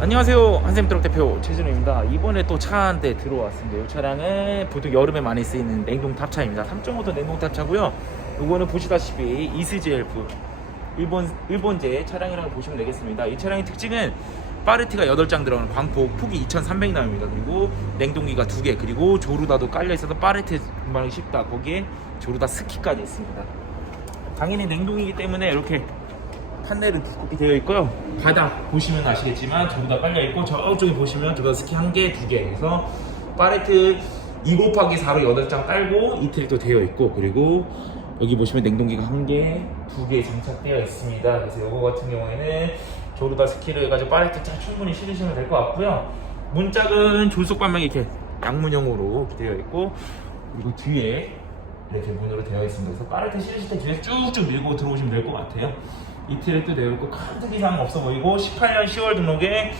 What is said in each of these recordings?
안녕하세요 한샘트럭 대표 최진우입니다. 이번에 또 차 한 대 들어왔습니다. 이 차량은 보통 여름에 많이 쓰이는 냉동 탑차입니다. 3.5톤 냉동 탑차고요. 이거는 보시다시피 이스지엘프 일본, 일본제 차량이라고 보시면 되겠습니다. 이 차량의 특징은 파르티가 8장 들어가는 광폭 폭이 2300나옵니다. 그리고 냉동기가 2개 그리고 조르다도 깔려있어서 파르티 분발하기 쉽다. 거기에 조르다 스키까지 있습니다. 당연히 냉동이기 때문에 이렇게 판넬은 두껍게 되어 있고요. 바닥 보시면 아시겠지만 전부 다 깔려 있고 저쪽에 보시면 조다 스키 한 개, 두 개. 그래서 파레트 2 곱하기 4로 8장 깔고 이틀도 되어 있고 그리고 여기 보시면 냉동기가 한 개, 두 개 장착되어 있습니다. 그래서 이거 같은 경우에는 조르다 스키를 해가지고 파레트 차 충분히 실으시면 될 것 같고요. 문짝은 졸속 반명이 이렇게 양문형으로 되어 있고 그리고 뒤에 이렇게 문으로 되어 있습니다. 그래서 파레트 실으실 때 뒤에 쭉쭉 밀고 들어오시면 될 것 같아요. 이틀에 또 되어 있고 큰 특이사항 없어 보이고 18년 10월 등록에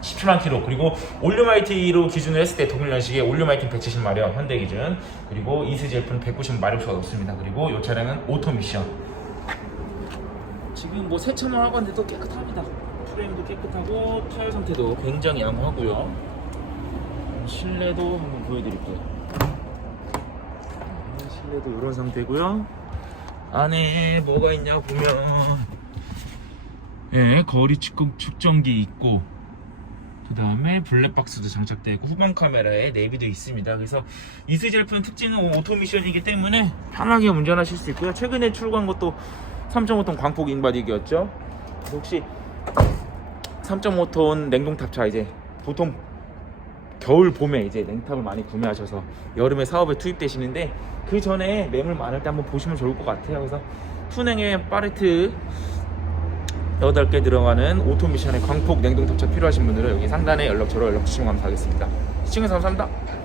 17만 킬로 그리고 올류마이티로 기준을 했을 때 동일 연식에 올류마이티 170마력 현대 기준 그리고 이스젤프는 190마력수가 넘습니다. 그리고 이 차량은 오토 미션 지금 뭐 세차만 하고 있는데도 깨끗합니다. 프레임도 깨끗하고 타일 상태도 굉장히 양호하고요. 실내도 한번 보여드릴게요. 네, 실내도 이런 상태고요. 안에 뭐가 있냐 보면 예 거리 측정, 측정기 있고 그 다음에 블랙박스도 장착되어 있고 후방 카메라에 내비도 있습니다. 그래서 이스 제품은 특징은 오토미션이기 때문에 편하게 운전하실 수 있고요. 최근에 출고한 것도 3.5톤 광폭 인바디기였죠? 혹시 3.5톤 냉동탑차 이제 보통 겨울 봄에 이제 냉탑을 많이 구매하셔서 여름에 사업에 투입되시는데 그 전에 매물 많을 때 한번 보시면 좋을 것 같아요. 그래서 투냉에 파레트 8개 들어가는 오토미션의 광폭 냉동 탑차 필요하신 분들은 여기 상단에 연락처로 연락 주시면 감사하겠습니다. 시청해주셔서 감사합니다.